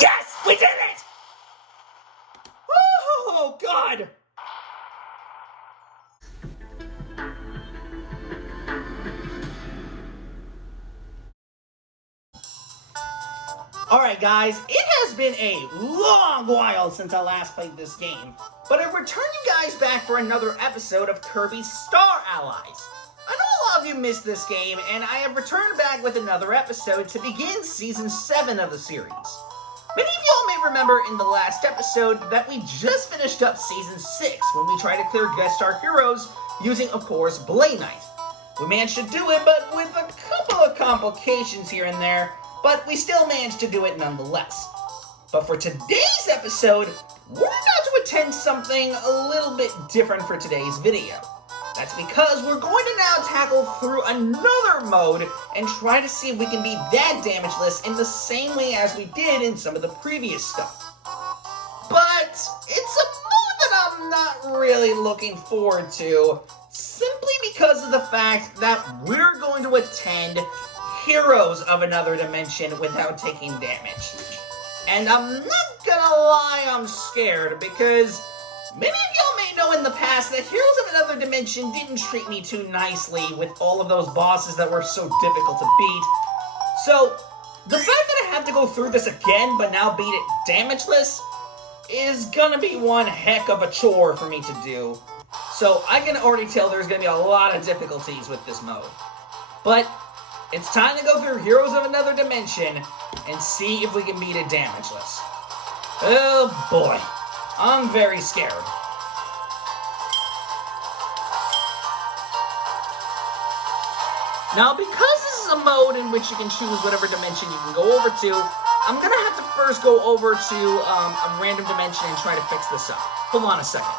Yes! We did it! Oh, God! Alright guys, it has been a long while since I last played this game, but I return you guys back for another episode of Kirby Star Allies. I know a lot of you missed this game, and I have returned back with another episode to begin Season 7 of the series. Many of y'all may remember in the last episode that we just finished up Season 6 when we tried to clear guest star heroes using, of course, Blade Knight. We managed to do it, but with a couple of complications here and there, but we still managed to do it nonetheless. But for today's episode, we're about to attempt something a little bit different for today's video. That's because we're going to now tackle through another mode and try to see if we can beat that damageless in the same way as we did in some of the previous stuff. But it's a mode that I'm not really looking forward to, simply because of the fact that we're going to attend Heroes of Another Dimension without taking damage. And I'm not gonna lie, I'm scared, because many of y'all may know in the past that Heroes of Another Dimension didn't treat me too nicely with all of those bosses that were so difficult to beat. So, the fact that I have to go through this again, but now beat it damageless, is gonna be one heck of a chore for me to do. So, I can already tell there's gonna be a lot of difficulties with this mode. But it's time to go through Heroes of Another Dimension and see if we can beat it damageless. Oh boy, I'm very scared. Now, because this is a mode in which you can choose whatever dimension you can go over to, I'm gonna have to first go over to a random dimension and try to fix this up. Hold on a second.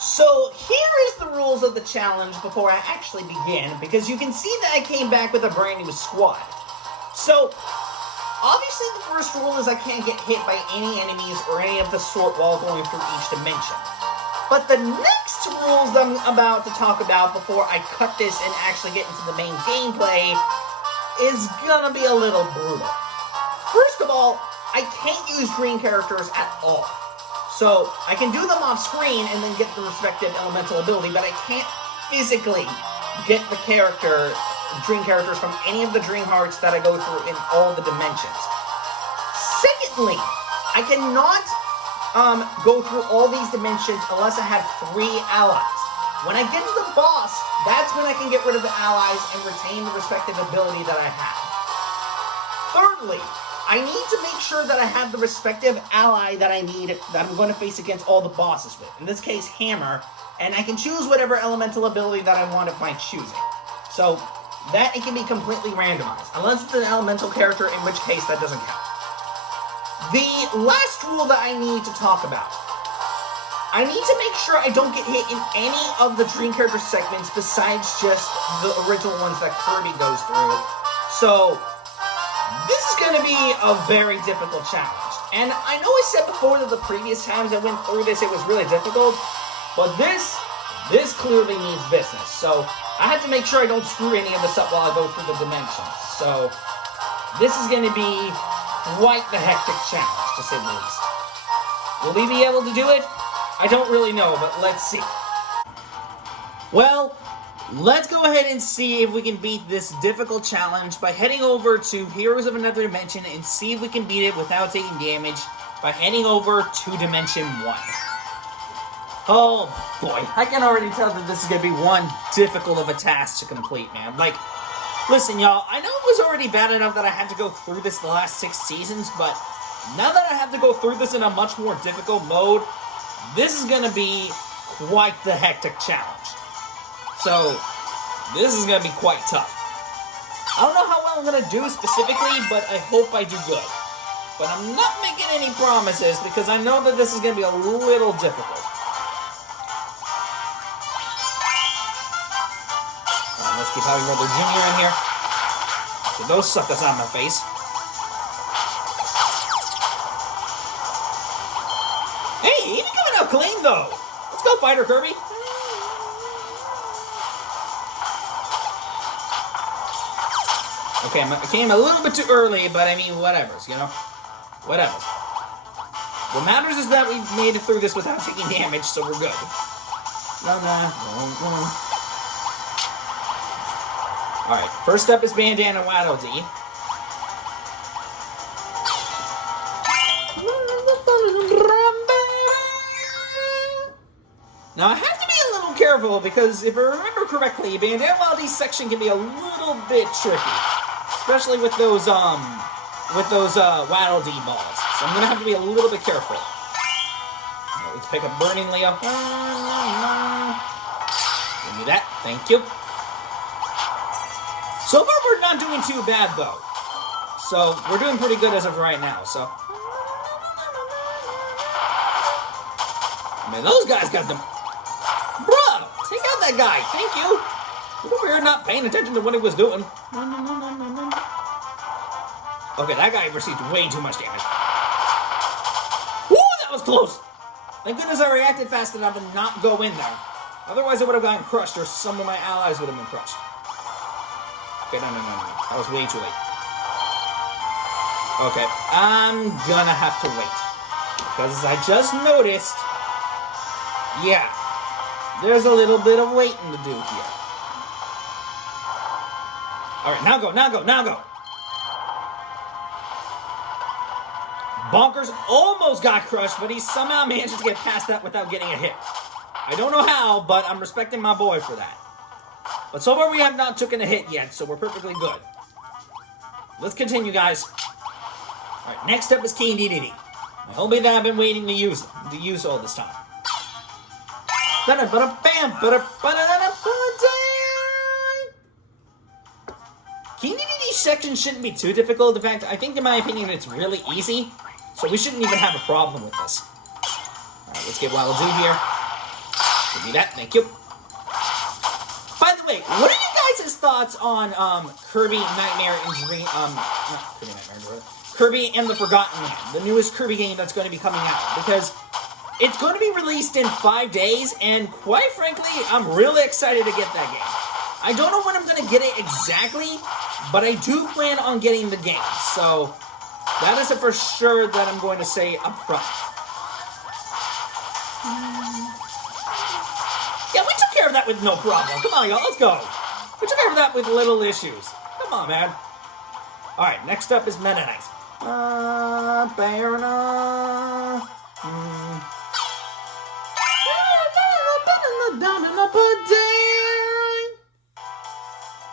So here is the rules of the challenge before I actually begin, because you can see that I came back with a brand new squad. So, obviously the first rule is I can't get hit by any enemies or any of the sort while going through each dimension. But the next rules I'm about to talk about before I cut this and actually get into the main gameplay is gonna be a little brutal. First of all, I can't use green characters at all. So, I can do them off screen and then get the respective elemental ability, but I can't physically get the dream characters from any of the dream hearts that I go through in all the dimensions. Secondly, I cannot go through all these dimensions unless I have 3 allies. When I get to the boss, that's when I can get rid of the allies and retain the respective ability that I have. Thirdly, I need to make sure that I have the respective ally that I need, that I'm going to face against all the bosses with. In this case, Hammer, and I can choose whatever elemental ability that I want of my choosing. So, that it can be completely randomized, unless it's an elemental character, in which case that doesn't count. The last rule that I need to talk about. I need to make sure I don't get hit in any of the dream character segments besides just the original ones that Kirby goes through. So, this is going to be a very difficult challenge. And I know I said before that the previous times I went through this it was really difficult, but this clearly needs business. So I have to make sure I don't screw any of this up while I go through the dimensions. So this is going to be quite the hectic challenge, to say the least. Will we be able to do it? I don't really know, but let's see. Well, let's go ahead and see if we can beat this difficult challenge by heading over to Heroes of Another Dimension and see if we can beat it without taking damage by heading over to Dimension 1. Oh boy, I can already tell that this is going to be one difficult of a task to complete, man. Like, listen y'all, I know it was already bad enough that I had to go through this the last 6 seasons, but now that I have to go through this in a much more difficult mode, this is going to be quite the hectic challenge. So, this is going to be quite tough. I don't know how well I'm going to do specifically, but I hope I do good. But I'm not making any promises because I know that this is going to be a little difficult. Let's keep having Brother Junior in here. Get those suckers on my face. Hey, he ain't coming out clean though. Let's go, Fighter Kirby. Okay, I came a little bit too early, but I mean, whatevers, you know? Whatevers. What matters is that we made it through this without taking damage, so we're good. Alright, first up is Bandana Waddle Dee. Now, I have to be a little careful because if I remember correctly, Bandana Waddle Dee's section can be a little bit tricky. Especially with those Waddle Dee balls. So I'm gonna have to be a little bit careful. Right, let's pick up Burning Leo. Give me that, thank you. So far we're not doing too bad though. So we're doing pretty good as of right now, so. Man, those guys got them. Bro, take out that guy, thank you. We were not paying attention to what he was doing. Okay, that guy received way too much damage. Woo, that was close! Thank goodness I reacted fast enough to not go in there. Otherwise I would have gotten crushed, or some of my allies would have been crushed. Okay, no. That was way too late. Okay, I'm gonna have to wait. Because as I just noticed, yeah, there's a little bit of waiting to do here. Alright, now go. Bonkers almost got crushed, but he somehow managed to get past that without getting a hit. I don't know how, but I'm respecting my boy for that. But so far we have not taken a hit yet, so we're perfectly good. Let's continue, guys. Alright, next up is King DDD. I hope that I've been waiting to use all this time. King DDD section shouldn't be too difficult. In fact, I think in my opinion it's really easy. So we shouldn't even have a problem with this. Alright, let's get Waddle Dee here. Give me that, thank you. By the way, what are you guys' thoughts on Kirby Nightmare and Dream not Kirby Nightmare and Dream, Kirby and the Forgotten Land, the newest Kirby game that's going to be coming out? Because it's going to be released in 5 days, and quite frankly, I'm really excited to get that game. I don't know when I'm going to get it exactly, but I do plan on getting the game. So that is a for sure that I'm going to say up front. Yeah, we took care of that with no problem. Come on, y'all, let's go. We took care of that with little issues. Come on, man. Alright, next up is Meta Knight.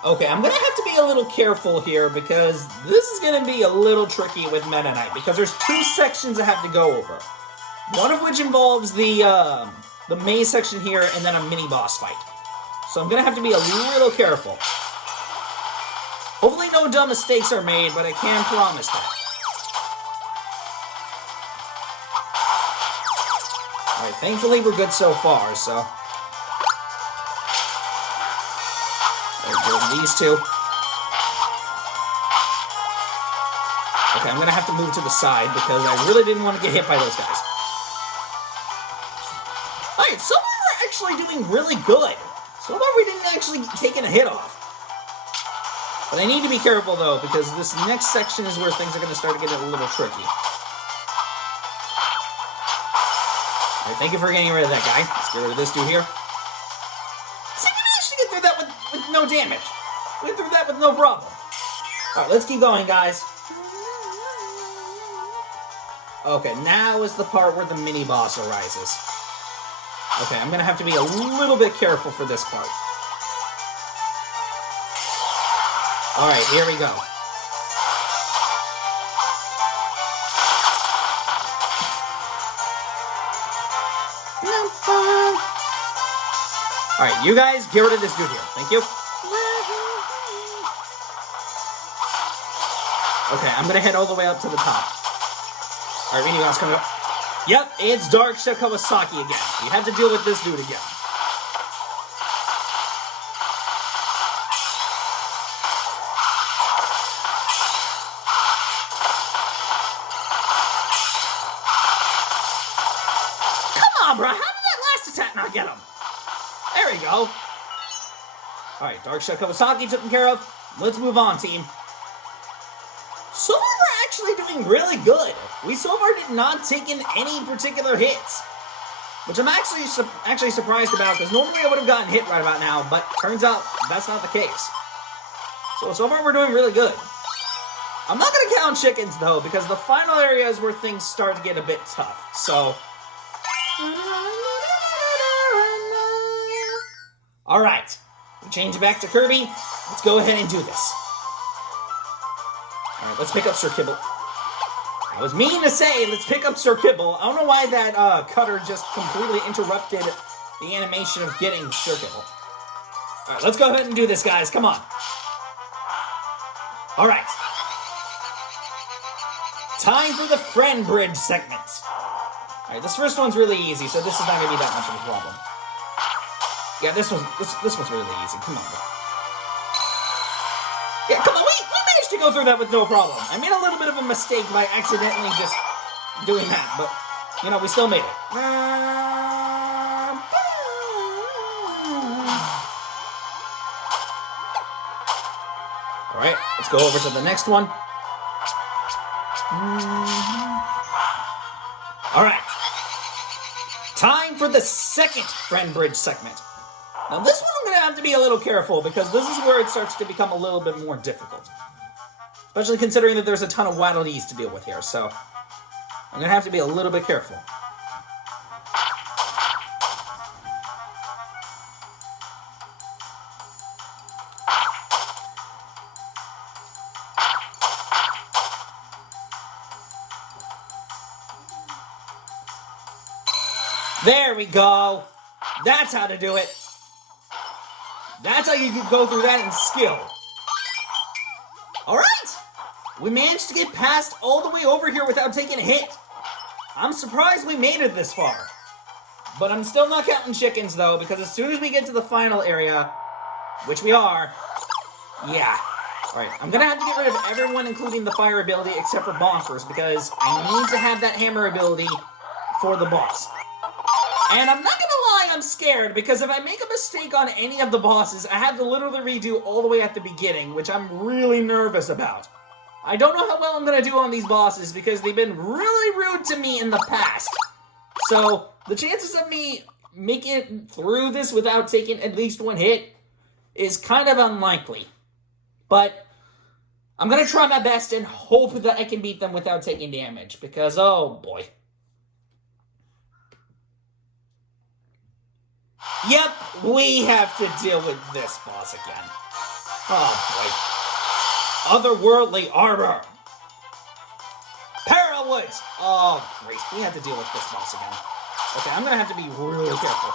Okay, I'm gonna have to be a little careful here because this is gonna be a little tricky with Meta Knight because there's 2 sections I have to go over. One of which involves the main section here and then a mini boss fight. So I'm gonna have to be a little careful. Hopefully no dumb mistakes are made, but I can promise that. Alright, thankfully we're good so far, so. These 2. Okay, I'm gonna have to move to the side because I really didn't want to get hit by those guys. Alright, so far we're actually doing really good. So far we didn't actually take a hit off. But I need to be careful though, because this next section is where things are gonna start to get a little tricky. Alright, thank you for getting rid of that guy. Let's get rid of this dude here. See, we managed to get through that with no damage. We went through that with no problem. Alright, let's keep going, guys. Okay, now is the part where the mini-boss arises. Okay, I'm gonna have to be a little bit careful for this part. Alright, here we go. Alright, you guys, get rid of this dude here. Thank you. Okay, I'm gonna head all the way up to the top. Alright, mini-boss coming up. Yep, it's Dark Shell Kawasaki again. We have to deal with this dude again. Come on, bro. How did that last attack not get him? There we go. Alright, Dark Shell Kawasaki taken care of. Let's move on, team. actually doing really good. We so far did not take in any particular hits, which I'm actually surprised about, because normally I would have gotten hit right about now, but turns out that's not the case. So far we're doing really good. I'm not going to count chickens, though, because the final area is where things start to get a bit tough, so... Alright, we change it back to Kirby. Let's go ahead and do this. Alright, let's pick up Sir Kibble. I was mean to say, let's pick up Sir Kibble. I don't know why that cutter just completely interrupted the animation of getting Sir Kibble. Alright, let's go ahead and do this, guys. Come on. Alright. Time for the friend bridge segment. Alright, this first one's really easy, so this is not going to be that much of a problem. Yeah, this one's really easy. Come on. Yeah, come on, we managed to go through that with no problem. I made a little bit of a mistake by accidentally just doing that, but, you know, we still made it. Alright, let's go over to the next one. Alright. Time for the second friend bridge segment. Now this one I'm going to have to be a little careful, because this is where it starts to become a little bit more difficult. Especially considering that there's a ton of Waddle Dees to deal with here, so I'm going to have to be a little bit careful. There we go. That's how to do it. That's how you can go through that in skill. Alright! We managed to get past all the way over here without taking a hit. I'm surprised we made it this far. But I'm still not counting chickens, though, because as soon as we get to the final area, which we are, yeah. Alright, I'm gonna have to get rid of everyone, including the fire ability, except for Bonkers, because I need to have that hammer ability for the boss. And I'm not gonna lie, I'm scared, because if I make a mistake on any of the bosses, I have to literally redo all the way at the beginning, which I'm really nervous about. I don't know how well I'm gonna do on these bosses, because they've been really rude to me in the past. So, the chances of me making it through this without taking at least one hit is kind of unlikely. But I'm gonna try my best and hope that I can beat them without taking damage, because, oh boy. Yep, we have to deal with this boss again. Oh boy. Otherworldly armor. Paralwoods. Oh great, we have to deal with this boss again. Okay, I'm gonna have to be really careful.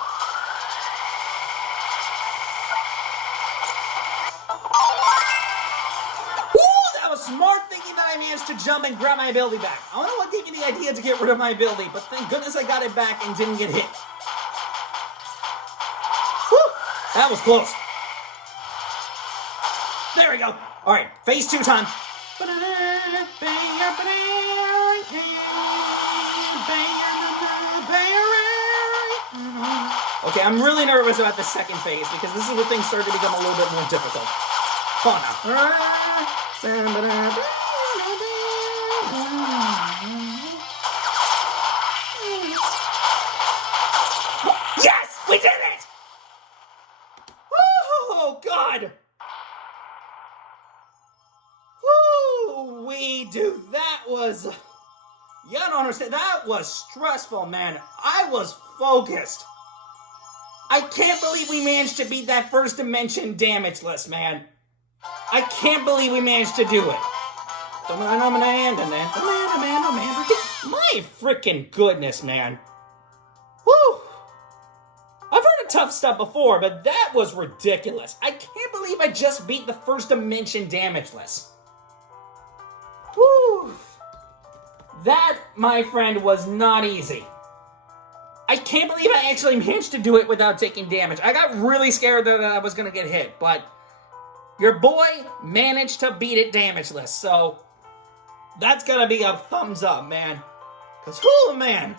Woo, that was smart thinking that I managed to jump and grab my ability back. I don't know what gave me the idea to get rid of my ability, but thank goodness I got it back and didn't get hit. That was close. There we go. All right, phase 2 time. Okay, I'm really nervous about the second phase, because this is where things start to become a little bit more difficult. Come on now. Yes, we did it! Oh, God! Woo, we do. That was... You don't understand. That was stressful, man. I was focused. I can't believe we managed to beat that first dimension damageless, man. I can't believe we managed to do it. My freaking goodness, man. Whew. I've heard of tough stuff before, but that was ridiculous. I can't believe I just beat the first dimension damageless. Whew. That, my friend, was not easy. I can't believe I actually managed to do it without taking damage. I got really scared that I was going to get hit, but your boy managed to beat it damageless, so that's going to be a thumbs up, man. Because, oh man,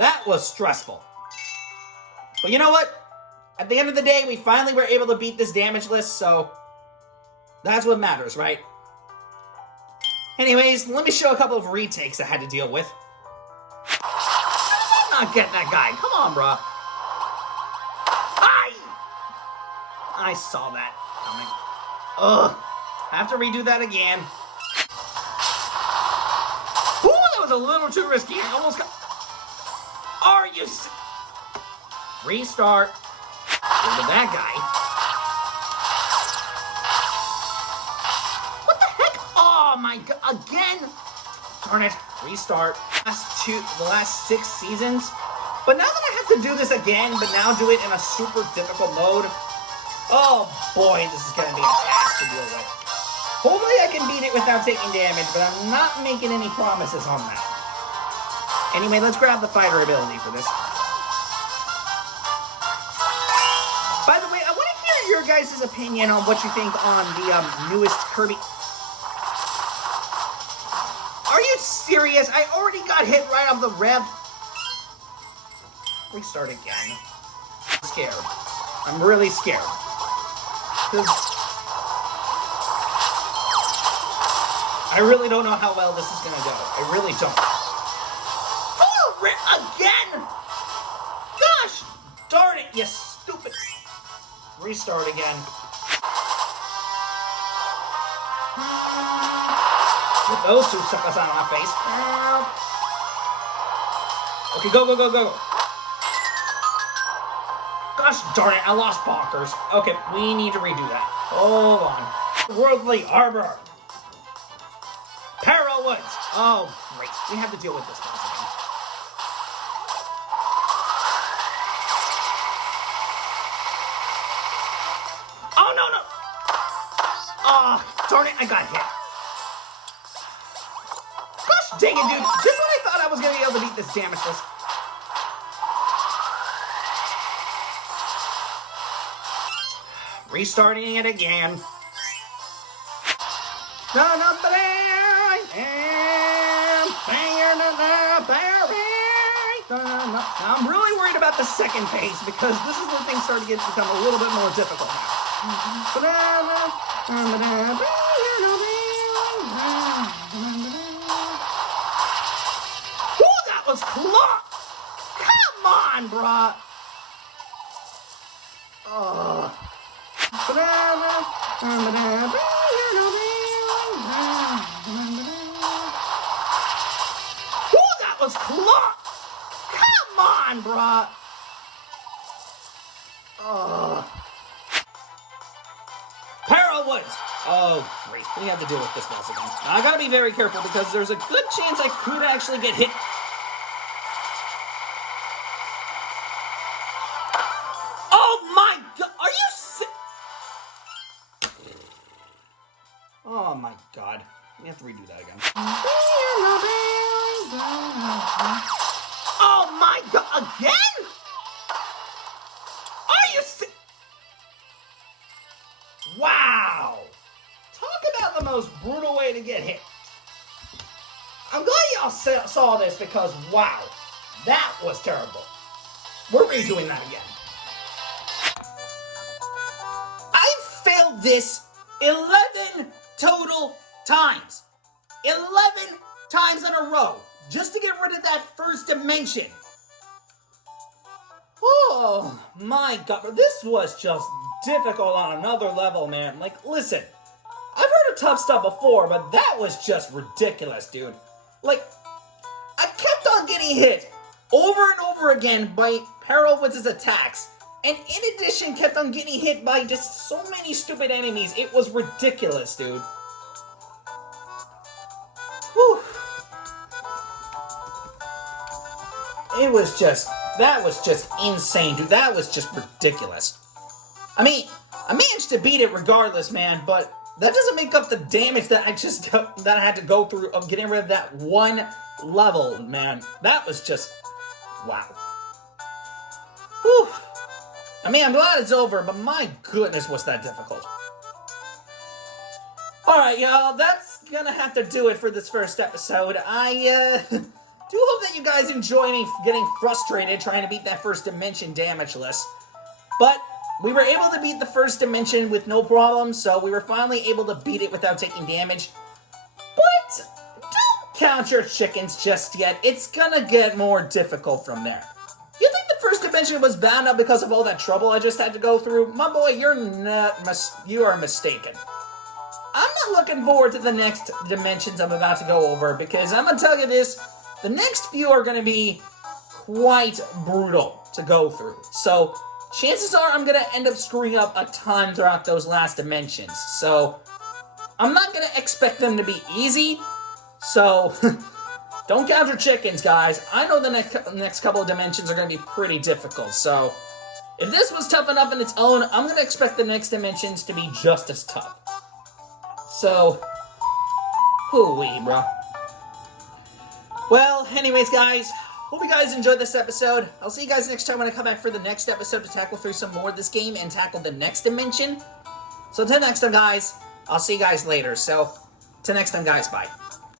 that was stressful. But you know what? At the end of the day, we finally were able to beat this damageless, so that's what matters, right? Anyways, let me show a couple of retakes I had to deal with. I'm not getting that guy. Come on, bro. I saw that coming. Ugh. I have to redo that again. Ooh, that was a little too risky. I almost got... Are you... Restart. Look at that guy. What the heck? Oh my god. Again? Darn it. Restart. The last 6 seasons. But now that I have to do this again, but now do it in a super difficult mode. Oh boy, this is going to be a task to deal with. Hopefully I can beat it without taking damage, but I'm not making any promises on that. Anyway, let's grab the fighter ability for this. By the way, I want to hear your guys' opinion on what you think on the newest Kirby. Are you serious? I already got hit right off the rev. Restart again. I'm scared. I'm really scared. I really don't know how well this is gonna go. I really don't. Again! Gosh darn it, you stupid. Restart again. Get those two suckers out of my face. Okay, go, go, go, go. Gosh darn it, I lost bonkers. Okay, we need to redo that. Hold on. Worldly Arbor. Peril Woods. Oh, great. We have to deal with this once again. Oh, no, no. Oh, darn it, I got hit. Gosh dang it, dude. Just when I thought I was going to be able to beat this damageless. Restarting it again. I'm really worried about the second phase because this is when things start to become a little bit more difficult now. Ooh, that was close! Come on, bruh! Oh. Ooh, that was close! Come on, bruh! Oh. Peril Woods! Oh, great. We have to deal with this once again. Now, I gotta be very careful because there's a good chance I could actually get hit. Oh my god! Are you sick? Oh my god. We have to redo that again. Oh my god! Again? Are you sick? Wow! Talk about the most brutal way to get hit. I'm glad y'all saw this because, wow, that was terrible. We're redoing that again. I've failed this 11 total times. 11 times in a row. Just to get rid of that first dimension. Oh my god. This was just difficult on another level, man. Like, listen. I've heard of tough stuff before, but that was just ridiculous, dude. Like, I kept on getting hit over and over again by Peril Woods' attacks. And in addition, kept on getting hit by just so many stupid enemies. It was ridiculous, dude. Whew. It was just, that was just insane, dude. That was just ridiculous. I mean, I managed to beat it regardless, man, but that doesn't make up the damage that I had to go through of getting rid of that one level, man. That was just, wow. Whew. I mean, I'm glad it's over, but my goodness, was that difficult. Alright, y'all, that's gonna have to do it for this first episode. I, do hope that you guys enjoy me getting frustrated trying to beat that first dimension damageless. But we were able to beat the first dimension with no problem, so we were finally able to beat it without taking damage. But count your chickens just yet. It's gonna get more difficult from there. You think the first dimension was bound up because of all that trouble I just had to go through? My boy, you are mistaken. I'm not looking forward to the next dimensions I'm about to go over, because I'm gonna tell you this, the next few are gonna be quite brutal to go through. So, chances are I'm gonna end up screwing up a ton throughout those last dimensions. So, I'm not gonna expect them to be easy. So, don't count your chickens, guys. I know the next couple of dimensions are going to be pretty difficult, so if this was tough enough in its own, I'm going to expect the next dimensions to be just as tough. So, hoo-wee, bro. Well, anyways, guys, hope you guys enjoyed this episode. I'll see you guys next time when I come back for the next episode to tackle through some more of this game and tackle the next dimension. So, until next time, guys, I'll see you guys later. So, till next time, guys, bye.